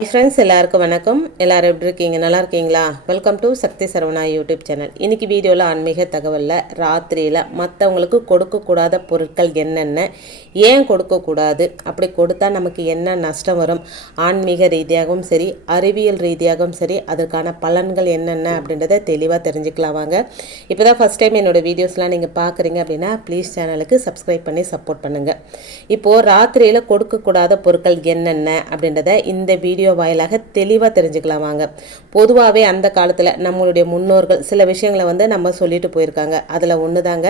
Friends எல்லாருக்கும் வணக்கம். எல்லாரும் எப்படி இருக்கீங்க? நல்லா இருக்கீங்களா? Welcome to Sakthi Saravana YouTube channel. இன்றைக்கி வீடியோவில் ஆன்மீக தகவலில் ராத்திரியில் மற்றவங்களுக்கு கொடுக்கக்கூடாத பொருட்கள் என்னென்ன, ஏன் கொடுக்கக்கூடாது, அப்படி கொடுத்தா நமக்கு என்ன நஷ்டம் வரும், ஆன்மீக ரீதியாகவும் சரி அறிவியல் ரீதியாகவும் சரி அதற்கான பலன்கள் என்னென்ன அப்படின்றத தெளிவாக தெரிஞ்சுக்கலாம் வாங்க. இப்போ தான் ஃபஸ்ட் டைம் என்னோடய வீடியோஸ்லாம் நீங்கள் பார்க்குறீங்க அப்படின்னா ப்ளீஸ் சேனலுக்கு சப்ஸ்கிரைப் பண்ணி சப்போர்ட் பண்ணுங்கள். இப்போது ராத்திரியில் கொடுக்கக்கூடாத பொருட்கள் என்னென்ன அப்படின்றத இந்த வீடியோ வாயிலாக தெளிவாக தெரிஞ்சுக்கலாம் வாங்க. பொதுவாகவே அந்த காலத்தில் நம்மளுடைய முன்னோர்கள் சில விஷயங்களை நம்ம சொல்லிட்டு போயிருக்காங்க. அதில் ஒன்று தாங்க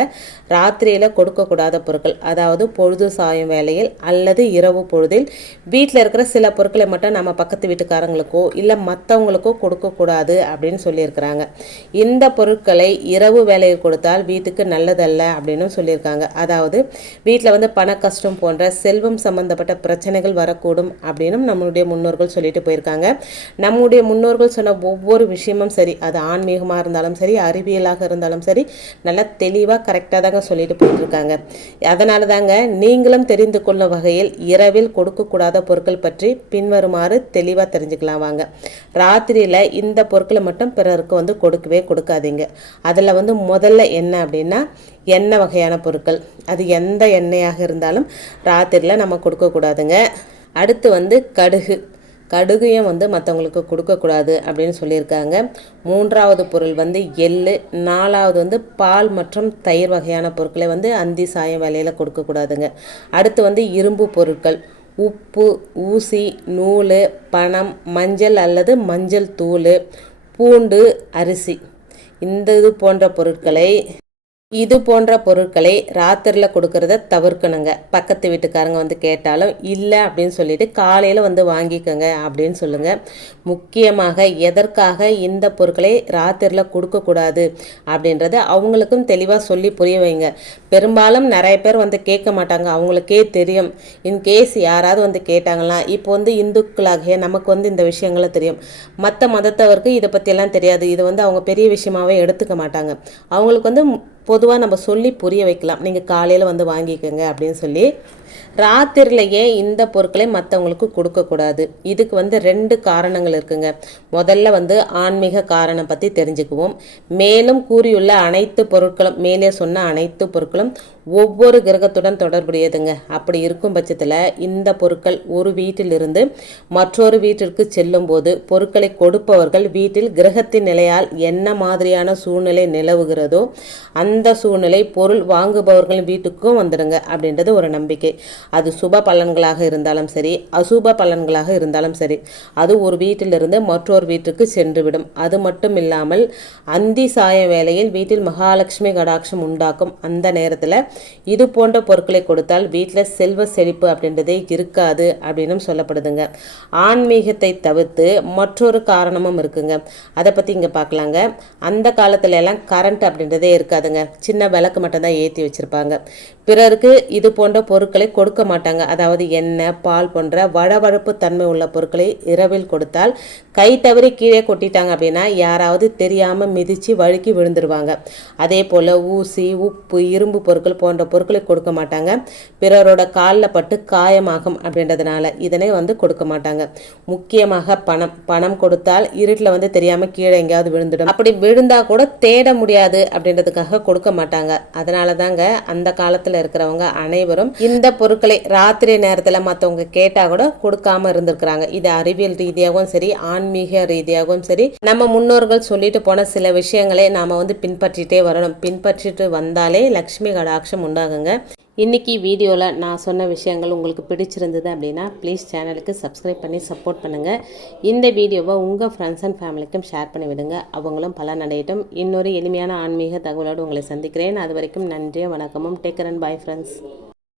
ராத்திரியில் கொடுக்கக்கூடாத பொருட்கள். அதாவது பொழுது சாயும் வேளையில் அல்லது இரவு பொழுதில் வீட்டில் இருக்கிற சில பொருட்களை மட்டும் நம்ம பக்கத்து வீட்டுக்காரங்களுக்கோ இல்லை மற்றவங்களுக்கோ கொடுக்கக்கூடாது அப்படின்னு சொல்லியிருக்கிறாங்க. இந்த பொருட்களை இரவு வேளையில் கொடுத்தால் வீட்டுக்கு நல்லதல்ல அப்படின்னு சொல்லியிருக்காங்க. அதாவது வீட்டில் பண கஷ்டம் போன்ற செல்வம் சம்பந்தப்பட்ட பிரச்சனைகள் வரக்கூடும் அப்படின்னு நம்மளுடைய முன்னோர்கள் சொல்லிட்டு போயிருக்காங்க. நம்முடைய முன்னோர்கள் சொன்ன ஒவ்வொரு விஷயமும் சரி, அது ஆன்மீகமாக இருந்தாலும் சரி அறிவியலாக இருந்தாலும் சரி நல்லா தெளிவாக கரெக்டாக தாங்க சொல்லிட்டு போயிட்டுருக்காங்க. அதனால தாங்க நீங்களும் தெரிந்து கொள்ளும் வகையில் இரவில் கொடுக்கக்கூடாத பொருட்கள் பற்றி பின்வருமாறு தெளிவாக தெரிஞ்சுக்கலாம் வாங்க. ராத்திரியில் இந்த பொருட்களை மட்டும் பிறருக்கு கொடுக்கவே கொடுக்காதீங்க. அதில் முதல்ல என்ன அப்படின்னா எண்ணெய் வகையான பொருட்கள். அது எந்த எண்ணெயாக இருந்தாலும் ராத்திரியில் நம்ம கொடுக்கக்கூடாதுங்க. அடுத்து கடுகையும் மற்றவங்களுக்கு கொடுக்கக்கூடாது அப்படின்னு சொல்லியிருக்காங்க. மூன்றாவது பொருள் எள்ளு. நாலாவது பால் மற்றும் தயிர் வகையான பொருட்களை அந்தி சாயம் வேலையில் கொடுக்கக்கூடாதுங்க. அடுத்து இரும்பு பொருட்கள், உப்பு, ஊசி, நூல், பணம், மஞ்சள் அல்லது மஞ்சள் தூள், பூண்டு, அரிசி இது போன்ற பொருட்களை ராத்திரியில் கொடுக்கறத தவிர்க்கணுங்க. பக்கத்து வீட்டுக்காரங்க கேட்டாலும் இல்லை அப்படின்னு சொல்லிட்டு காலையில் வாங்கிக்கோங்க அப்படின்னு சொல்லுங்கள். முக்கியமாக எதற்காக இந்த பொருட்களை ராத்திரியில் கொடுக்கக்கூடாது அப்படின்றத அவங்களுக்கும் தெளிவாக சொல்லி புரிய வைங்க. பெரும்பாலும் நிறைய பேர் கேட்க மாட்டாங்க, அவங்களுக்கே தெரியும். இன்கேஸ் யாராவது கேட்டாங்களா, இப்போ இந்துக்களாகிய நமக்கு இந்த விஷயங்களை தெரியும். மற்ற மதத்தவருக்கு இதை பற்றியெல்லாம் தெரியாது. இது அவங்க பெரிய விஷயமாகவே எடுத்துக்க மாட்டாங்க. அவங்களுக்கு பொதுவாக நம்ம சொல்லி புரிய வைக்கலாம், நீங்கள் காலையில் வாங்கிக்கோங்க அப்படின்னு சொல்லி. ராத்திரிலேயே இந்த பொருட்களை மற்றவங்களுக்கு கொடுக்கக்கூடாது. இதுக்கு 2 காரணங்கள் இருக்குங்க. முதல்ல ஆன்மீக காரணம் பற்றி தெரிஞ்சுக்குவோம். மேலும் கூறியுள்ள அனைத்து பொருட்களும், மேலே சொன்ன அனைத்து பொருட்களும் ஒவ்வொரு கிரகத்துடன் தொடர்புடையதுங்க. அப்படி இருக்கும் பட்சத்தில் இந்த பொருட்கள் ஒரு வீட்டிலிருந்து மற்றொரு வீட்டிற்கு செல்லும் போது பொருட்களை கொடுப்பவர்கள் வீட்டில் கிரகத்தின் நிலையால் என்ன மாதிரியான சூழ்நிலை நிலவுகிறதோ அந்த சூழ்நிலை பொருள் வாங்குபவர்களின் வீட்டுக்கும் வந்துடுங்க அப்படின்றது ஒரு நம்பிக்கை. அது சுப பலன்களாக இருந்தாலும் சரி அசுப பலன்களாக இருந்தாலும் சரி அது ஒரு வீட்டிலிருந்து மற்றொரு வீட்டுக்கு சென்றுவிடும். அது மட்டும் இல்லாமல் அந்தி சாய வேளையில் வீட்டில் மகாலட்சுமி கடாட்சம் உண்டாக்கும். அந்த நேரத்தில் இது போன்ற பொருட்களை கொடுத்தால் வீட்டில் செல்வ செழிப்பு அப்படின்றதே இருக்காது அப்படின்னு சொல்லப்படுதுங்க. ஆன்மீகத்தை தவிர்த்து மற்றொரு காரணமும் இருக்குங்க. அதை பற்றி இங்கே பார்க்கலாங்க. அந்த காலத்துல எல்லாம் கரண்ட் அப்படின்றதே இருக்காதுங்க. சின்ன விளக்கு மட்டும்தான் ஏற்றி வச்சுருப்பாங்க. பிறருக்கு இது போன்ற பொருட்களை கொடுக்க மாட்டாங்க. அதாவது எண்ணெய், பால் போன்ற வழவழப்பு தன்மை உள்ள பொருட்களை இரவில் கொடுத்தால் கை தவறி கீழே கொட்டிட்டாங்க அப்படின்னா யாராவது தெரியாமல் மிதித்து வழுக்கி விழுந்துருவாங்க. அதே போல் ஊசி, உப்பு, இரும்பு பொருட்கள் போன்ற பொருட்களை கொடுக்க மாட்டாங்க. பிறரோட காலில் பட்டு காயமாகும் அப்படின்றதுனால இதனை கொடுக்க மாட்டாங்க. முக்கியமாக பணம் கொடுத்தால் இருட்டில் தெரியாமல் கீழே எங்கேயாவது விழுந்துடும். அப்படி விழுந்தா கூட தேட முடியாது அப்படின்றதுக்காக கொடுக்க மாட்டாங்க. அதனால தாங்க அந்த காலத்தில் இருக்கிறவங்க அனைவரும் இந்த பொருட்களை ராத்திரி நேரத்தில் மற்றவங்க கேட்டால் கூட கொடுக்காம இருந்திருக்கிறாங்க. இது அறிவியல் ரீதியாகவும் சரி ஆன்மீக ரீதியாகவும் சரி நம்ம முன்னோர்கள் சொல்லிட்டு போன சில விஷயங்களை நாம் பின்பற்றிட்டே வரணும். பின்பற்றிட்டு வந்தாலே லக்ஷ்மி கடாட்சம் உண்டாகுங்க. இன்றைக்கி வீடியோவில் நான் சொன்ன விஷயங்கள் உங்களுக்கு பிடிச்சிருந்தது அப்படின்னா ப்ளீஸ் சேனலுக்கு சப்ஸ்கிரைப் பண்ணி சப்போர்ட் பண்ணுங்கள். இந்த வீடியோவை உங்கள் ஃப்ரெண்ட்ஸ் அண்ட் ஃபேமிலிக்கும் ஷேர் பண்ணி விடுங்க. அவங்களும் பலனடையட்டும். இன்னொரு எளிமையான ஆன்மீக தகவலோடு உங்களை சந்திக்கிறேன். அது வரைக்கும் நன்றியும் வணக்கமும். Take care and bye friends.